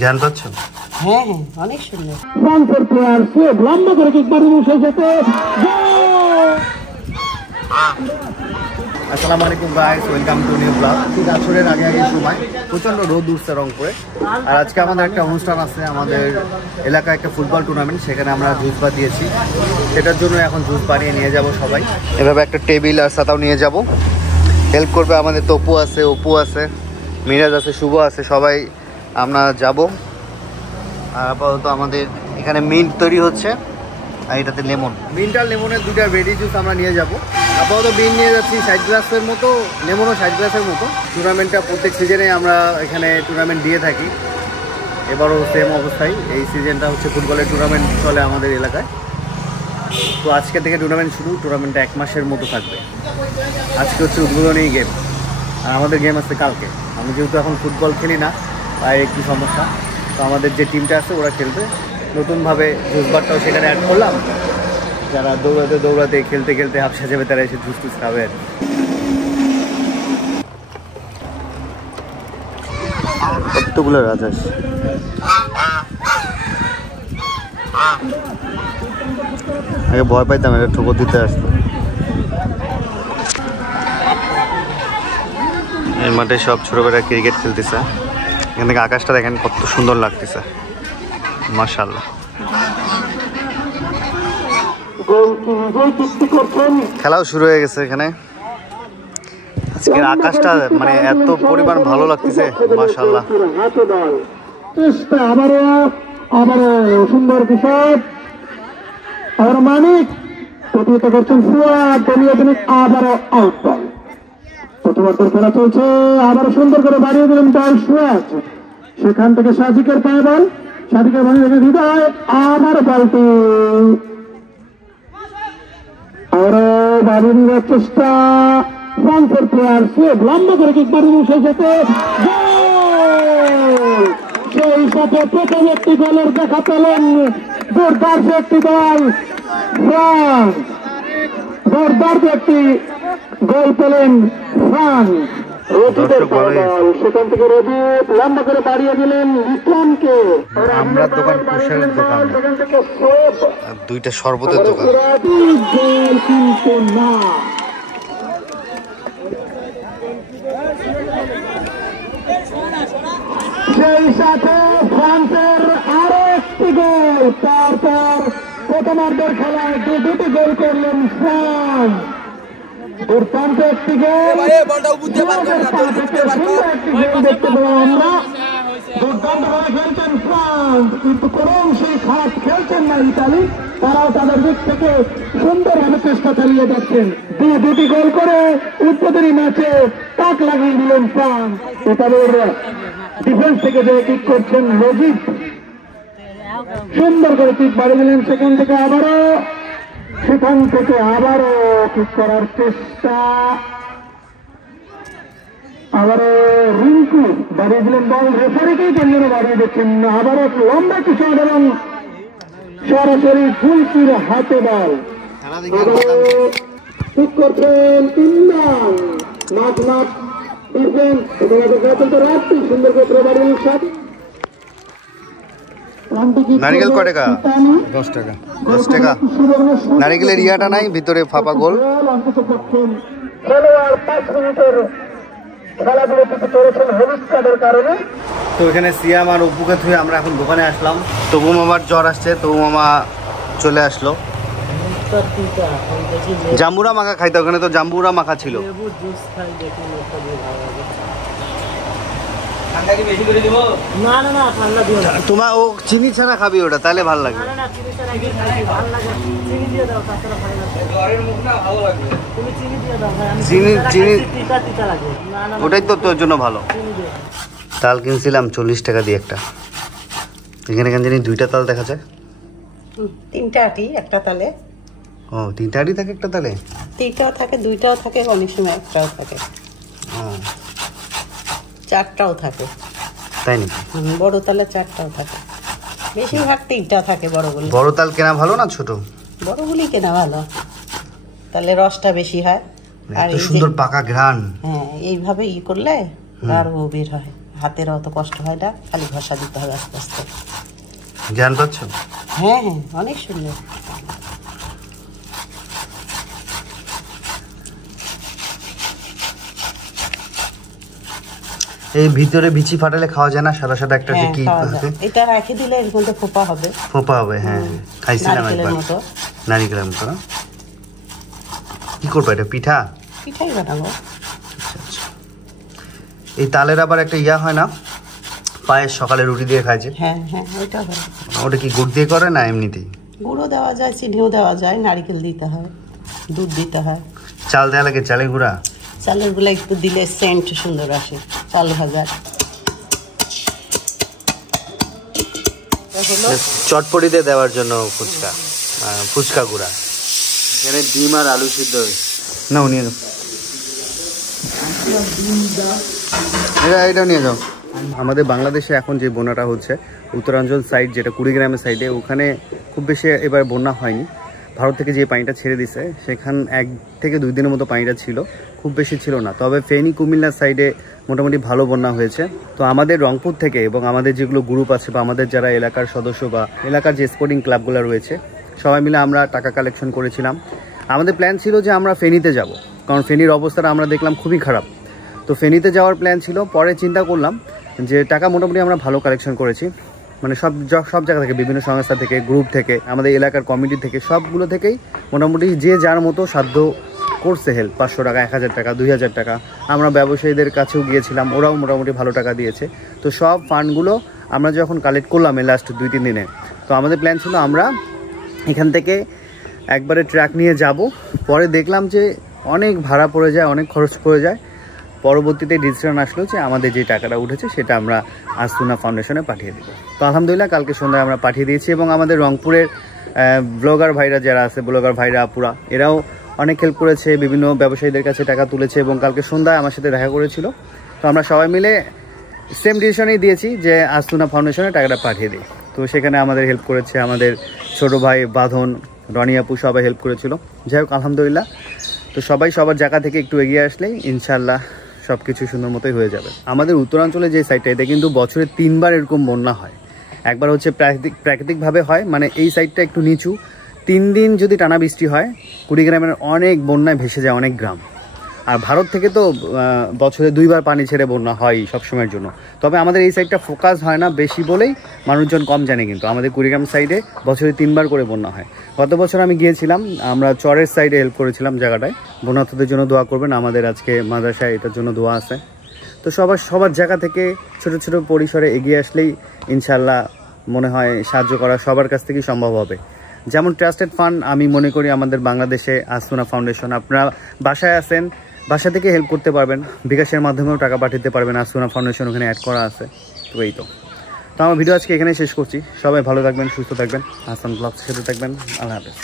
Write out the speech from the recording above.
জ্ঞান পাচ্ছ? হ্যাঁ হ্যাঁ, অনেক সুন্দর। আসসালামু আলাইকুম guys, welcome to new blog. ঠিক আসরের আগে সময় প্রচণ্ড রোদ উঠছে রংপুরে। আর আজকে আমাদের একটা অনুষ্ঠান আছে, আমাদের এলাকায় একটা ফুটবল টুর্নামেন্ট, সেখানে আমরা জুস বার দিয়েছি। সেটার জন্য এখন জুস বানিয়ে নিয়ে যাব সবাই। এভাবে একটা টেবিল আর ছাতাও নিয়ে যাব। হেল্প করবে আমাদের তপু আছে, অপু আছে, মিরাজ আছে, শুভ আছে, সবাই আমরা যাব। আর আপাতত আমাদের এখানে মিন্ট তৈরি হচ্ছে, আর এটাতে লেমন, মিন্ট আর লেমনের দুটা ভেরি জুস আমরা নিয়ে যাব। আপাতত বিন নিয়ে যাচ্ছি সাইড গ্লাসের মতো, লেমনও সাইড গ্লাসের মতো। টুর্নামেন্টটা প্রত্যেক সিজনে আমরা এখানে টুর্নামেন্ট দিয়ে থাকি, এবারও সেম অবস্থায়। এই সিজনটা হচ্ছে ফুটবলের টুর্নামেন্ট চলে আমাদের এলাকায়। তো আজকে থেকে টুর্নামেন্ট শুরু, টুর্নামেন্টটা 1 মাসের মতো থাকবে। আজকে হচ্ছে উদ্বোধনী গেম, আর আমাদের গেম আছে কালকে। আমি যেহেতু এখন ফুটবল খেলি না, তাই একটু সমস্যা। তো আমাদের যে টিমটা আছে ওরা খেলবে। নতুনভাবে জুসবারটাও সেখানে অ্যাড করলাম, যারা দৌড়াতে দৌড়াতে খেলতে খেলতে হাফসা যাবে তারা এসে জুস টুস খাবে। কতগুলো রাজাস, আগে ভয় পাইতাম, এটা ঠোকর দিতে আসতো। এই মাঠে সব ছোটবেলা ক্রিকেট খেলতেছে। এখান থেকে আকাশটা দেখেন কত সুন্দর লাগতেছে, মাশাআল্লাহ। খেলাও শুরু হয়ে গেছে এখানে। আজকের আকাশটা মানে এত পরিমাণ ভালো লাগতেছে, মাশাআল্লাহ। আবারও সুন্দর বিষয়, আর মানিক প্রতিহত করছেন ফুয়াদ, দলীয় তিনি আবারও আউট বল। প্রথমার্ধের খেলা চলছে, আবারও সুন্দর করে বাড়িয়ে দিলেন বল ফুয়াদ। সেখান থেকে সাজিকের পায়ে বল, সাজিকের বাড়ি রেখে হৃদয়, আবার বলটি আরো বাড়িয়ে নেওয়ার চেষ্টা। ফ্রান্সের প্লেয়ার সেভ, লম্বা করে কিক বাড়িয়ে সেই সাথে সেই সাথে প্রথম একটি গোলের দেখা পেলেন দুর্দান্ত একটি দল ফ্রান্স। দুর্দান্ত একটি গোল পেলেন ফ্রান্স। সেখান থেকে রবিউল লম্বা করে বাড়িয়ে দিলেন ইসলামকে। আমরা দোকান কুশারের দোকান, আর দুইটা শরবতের দোকান। কিন্তু না, সেই সাথে ফ্রান্সের আরো একটি গোল। তারপর প্রথমার্ধের খেলায় দুটি গোল করলেন ফ্রান্স। দুর্দান্ত একটি গোল দেখতে পেলাম আমরা। দুর্দান্ত ভাবে খেলছেন ফ্রান্স, কিন্তু কোন সেই খারাপ খেলছেন না ইতালি। তারাও তাদের দিক থেকে সুন্দরভাবে চেষ্টা চালিয়ে যাচ্ছেন। দুটি গোল করে উদ্বোধনী ম্যাচে তাক লাগিয়ে দিলেন ফ্রান্স। তাদের ডিফেন্স থেকে যে কিক করছেন রজিত, সুন্দর করে কিক বাড়িয়ে দিলেন। সেখান থেকে আবারও কিক করার চেষ্টা, আবারও রিঙ্কু বাড়িয়ে দিলেন বল। রেফারিকেই কেন বাড়িয়ে দিচ্ছেন, আবারও লম্বা কিছু এবং সরাসরি ফুলকির হাতে বল। ঠিক করছেন তিনজন মাঠ ডিফেন্স, রাত্রি সুন্দর করে বাড়িয়ে সাথে। নারিকেল কয় টাকা? 10 টাকা। 10 টাকা নারিকেলের ইয়াটা নাই, ভিতরে ফাঁপা গোল। খেলোয়াড় 5 মিনিটের খেলাধুলোটিতে চলেছেন হলুদ কার্ডের কারণে। তো এখানে সিয়াম আর অপুকে ধুয়ে আমরা এখন দোকানে আসলাম। তবু মামার জ্বর আসছে, তবু মামা চলে আসলো। জাম্বুরা মাখা খাইতে, ওখানে তো জাম্বুরা মাখা ছিল। তোমার ও চিনি ছাড়া খাবি ওটা, তাহলে ভালো লাগবে। ওটাই তো তোর জন্য ভালো। তাল কিনছিলাম 40 টাকা দিয়ে একটা। এখানে কেন জানি 2টা তাল দেখা যায়। 3টা আটি একটা তালে। ও 3টা আটি থাকে একটা তালে? 3টাও থাকে, 2টাও থাকে, অনেক সময় একটাও থাকে, 4টাও থাকে। তাই নাকি? বড় তালে 4টাও থাকে, বেশিরভাগ 3টা থাকে বড়গুলো। বড় তাল কেনা ভালো না ছোট? বড়গুলি কেনা ভালো, তাহলে রসটা বেশি হয়। আর সুন্দর পাকা ঘ্রাণ। হ্যাঁ, এইভাবে করলে আরো বের হয়। হাতের অত কষ্ট হয় না, খালি ঘষা দিতে হবে আস্তে আস্তে। জ্ঞান পাচ্ছ? হ্যাঁ হ্যাঁ, অনেক সুন্দর। এই ভিতরে বিচি ফাটালে খাওয়া যায় না? সাদা সাদা একটা হ্যাঁ, কি খাওয়া যায়। এটা রেখে দিলে এর মধ্যে ফোপা হবে। ফোপা হবে, হ্যাঁ খাইছিলাম নারকেলের একবার। মতো। নারিকেলের মতো না? কি করবো এটা? পিঠা? পিঠাই বানাবো। এই তালের আবার একটা ইয়া হয় না, পায়েস সকালে রুটি দিয়ে খায় যে? হ্যাঁ হ্যাঁ, ওইটা হয়। ওটা কি গুড় দিয়ে করে না এমনিতেই? গুঁড়ো দেওয়া যায়, চিনিও দেওয়া যায়, নারকেল দিতে হয়, দুধ দিতে হয়। চাল দেওয়া লাগে? চালের গুঁড়া? চালের গুঁড়া একটু দিলে সেন্ট সুন্দর আসে। চাল ভাজা চটপটিতে দেওয়ার জন্য ফুচকা, ফুচকা গুঁড়া। এখানে ডিম আর আলু সিদ্ধ না, নিয়ে যাও এটাও নিয়ে যাও। আমাদের বাংলাদেশে এখন যে বন্যাটা হচ্ছে উত্তরাঞ্চল সাইড, যেটা কুড়িগ্রামের সাইডে, ওখানে খুব বেশি এবার বন্যা হয়নি। ভারত থেকে যে পানিটা ছেড়ে দিছে সেখান 1 থেকে 2 দিনের মতো পানিটা ছিল, খুব বেশি ছিল না। তবে ফেনী কুমিল্লার সাইডে মোটামুটি ভালো বন্যা হয়েছে। তো আমাদের রংপুর থেকে এবং আমাদের যেগুলো গ্রুপ আছে বা আমাদের যারা এলাকার সদস্য বা এলাকার যে স্পোর্টিং ক্লাবগুলো রয়েছে, সবাই মিলে আমরা টাকা কালেকশন করেছিলাম। আমাদের প্ল্যান ছিল যে আমরা ফেনীতে যাব, কারণ ফেনীর অবস্থাটা আমরা দেখলাম খুবই খারাপ। তো ফেনীতে যাওয়ার প্ল্যান ছিল। পরে চিন্তা করলাম যে টাকা মোটামুটি আমরা ভালো কালেকশন করেছি, মানে সব জায়গা থেকে, বিভিন্ন সংস্থা থেকে, গ্রুপ থেকে, আমাদের এলাকার কমিটি থেকে, সবগুলো থেকেই মোটামুটি যে যার মতো সাধ্য করছে হেল্প। 500 টাকা, 1000 টাকা, 2000 টাকা। আমরা ব্যবসায়ীদের কাছেও গিয়েছিলাম, ওরাও মোটামুটি ভালো টাকা দিয়েছে। তো সব ফান্ডগুলো আমরা যখন কালেক্ট করলাম এই লাস্ট 2-3 দিনে, তো আমাদের প্ল্যান ছিল আমরা এখান থেকে একবারে ট্রাক নিয়ে যাব। পরে দেখলাম যে অনেক ভাড়া পড়ে যায়, অনেক খরচ পড়ে যায়। পরবর্তীতে ডিসিশন আসলো যে আমাদের যে টাকাটা উঠেছে সেটা আমরা আসুনা ফাউন্ডেশনে পাঠিয়ে দেবো। তো আলহামদুলিল্লাহ কালকে সন্ধ্যায় আমরা পাঠিয়ে দিয়েছি। এবং আমাদের রংপুরের ব্লগার ভাইরা যারা আছে, ব্লগার ভাইরা আপুরা, এরাও অনেক হেল্প করেছে, বিভিন্ন ব্যবসায়ীদের কাছে টাকা তুলেছে এবং কালকে সন্ধ্যায় আমার সাথে দেখা করেছিল। তো আমরা সবাই মিলে সেম ডিসিশনেই দিয়েছি যে আসুনা ফাউন্ডেশনে টাকাটা পাঠিয়ে দিই। তো সেখানে আমাদের হেল্প করেছে আমাদের ছোট ভাই বাঁধন, রনি আপু, সবাই হেল্প করেছিল। যাই হোক আলহামদুলিল্লাহ। তো সবাই সবার জায়গা থেকে একটু এগিয়ে আসলেই ইনশাল্লাহ সব কিছু সুন্দর মতোই হয়ে যাবে। আমাদের উত্তরাঞ্চলে যে সাইডটা, এতে কিন্তু বছরে 3 বার এরকম বন্যা হয়। একবার হচ্ছে প্রাকৃতিকভাবে হয়, মানে এই সাইডটা একটু নিচু, 3 দিন যদি টানা বৃষ্টি হয় কুড়িগ্রামের অনেক বন্যায় ভেসে যায় অনেক গ্রাম। আর ভারত থেকে তো বছরে 2 বার পানি ছেড়ে বন্যা হয় সবসময়ের জন্য। তবে আমাদের এই সাইডটা ফোকাস হয় না বেশি বলেই মানুষজন কম জানে, কিন্তু আমাদের কুড়িগ্রাম সাইডে বছরে 3 বার করে বন্যা হয়। গত বছর আমি গিয়েছিলাম, আমরা চরের সাইডে হেল্প করেছিলাম জায়গাটায়। বন্যার্থদের জন্য দোয়া করবেন, আমাদের আজকে মাদ্রাসায় এটার জন্য দোয়া আছে। তো সবার জায়গা থেকে ছোট ছোট পরিসরে এগিয়ে আসলেই ইনশাল্লাহ মনে হয় সাহায্য করা সবার কাছ থেকেই সম্ভব হবে। যেমন ট্রাস্টেড ফান্ড আমি মনে করি আমাদের বাংলাদেশে আসুনা ফাউন্ডেশন, আপনারা বাসায় আছেন, বাসা থেকে হেল্প করতে পারবেন, বিকাশের মাধ্যমেও টাকা পাঠাতে পারবেন, আসুনা ফাউন্ডেশন ওখানে অ্যাড করা আছে। তো এই তো আমার ভিডিও আজকে এখানেই শেষ করছি। সবাই ভালো থাকবেন, সুস্থ থাকবেন, হাসান ব্লগসের সাথে থাকবেন। আল্লাহ হাফেজ।